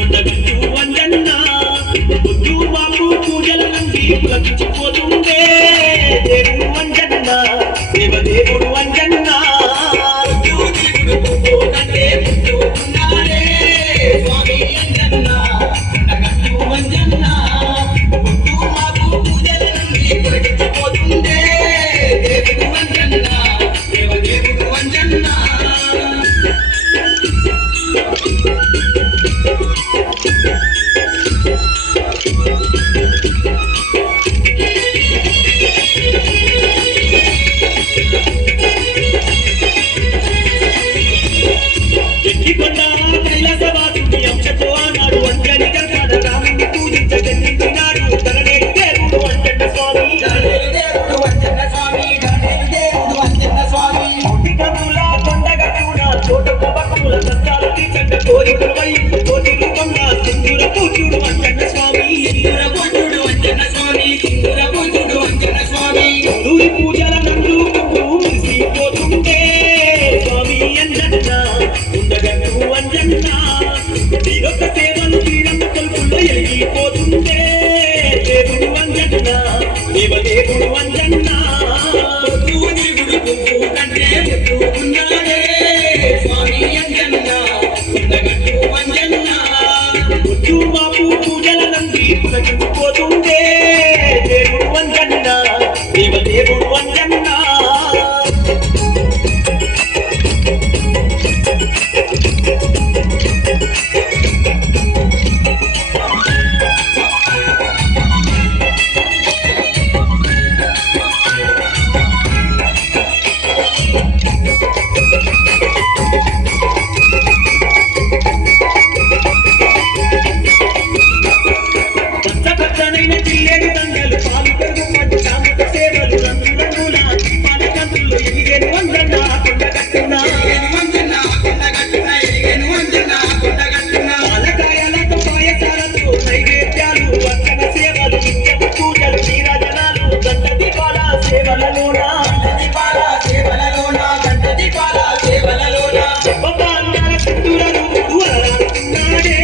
ఉండగట్టు వంజన్న పొద్దు మాపు పూజల నుండి పులకించిపోతుండే దేవుడు వంజన్న దేవదేవుడు వంజన్న పూజల నందు మురిసిపోతుండే స్వామి అంజన్న ఉండగట్టు వంజన్న తీరొక్క సేవలు తీరమ్మ కొలుపుల్లో ఎలిగిపోతుండే దేవుడు వంజన్న దేవదేవుడు వంజన్న మాపు పూజల నంది పులకించిపోతుండే దేవుడు వంజన్న దేవదేవుడు వంజన్న జిల్లేడు దండలు పాలు పెరుగు పట్టు సాముత సేవలు రంగు రంగుల పాలకంతులు ఎదిగేను వంజన్న కొండగట్టున పాలకాయలతో పాయసాలతో నైవేద్యాలు వర్తన సేవలు నిత్యపు పూజలు నీరాజనాలు గంట దీపాల సేవలలోన గొప్ప సింధురలు వరలాడుతున్నాడే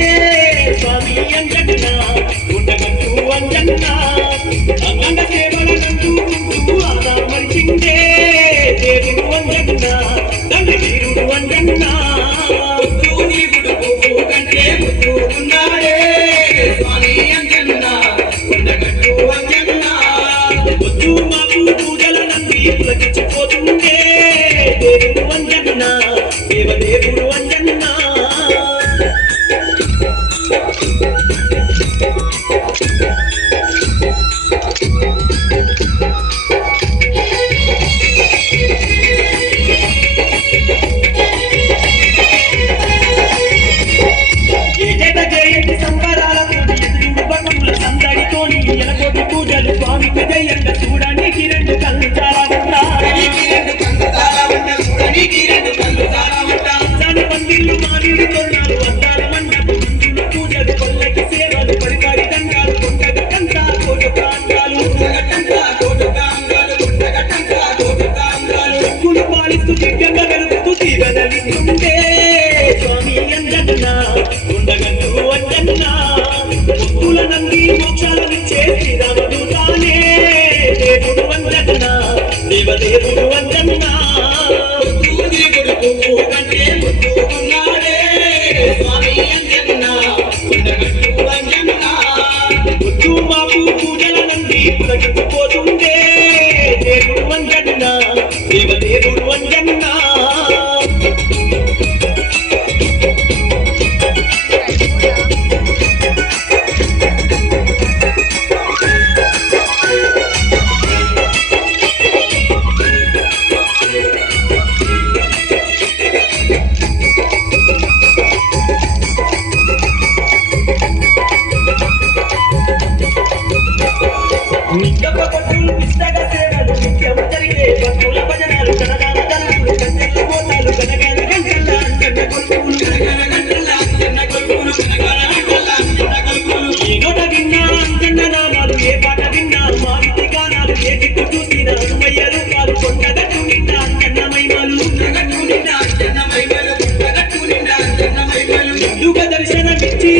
స్వామి అంజన్న ఉండగట్టు వంజన్న అంగ సేవల నందు ఆదామరిచిందే దేవుడు వంజన్న దండవీరుడు వంజన్న పొద్దు మాపు పూజల నంది పులకించిపోతుండే దేవుడు వంజన్న దేవదేవుడు వంజన్న పూజలు స్వామికి జయంగా చూడడానికి రెండు కళ్ళు చాలా మెచ్చి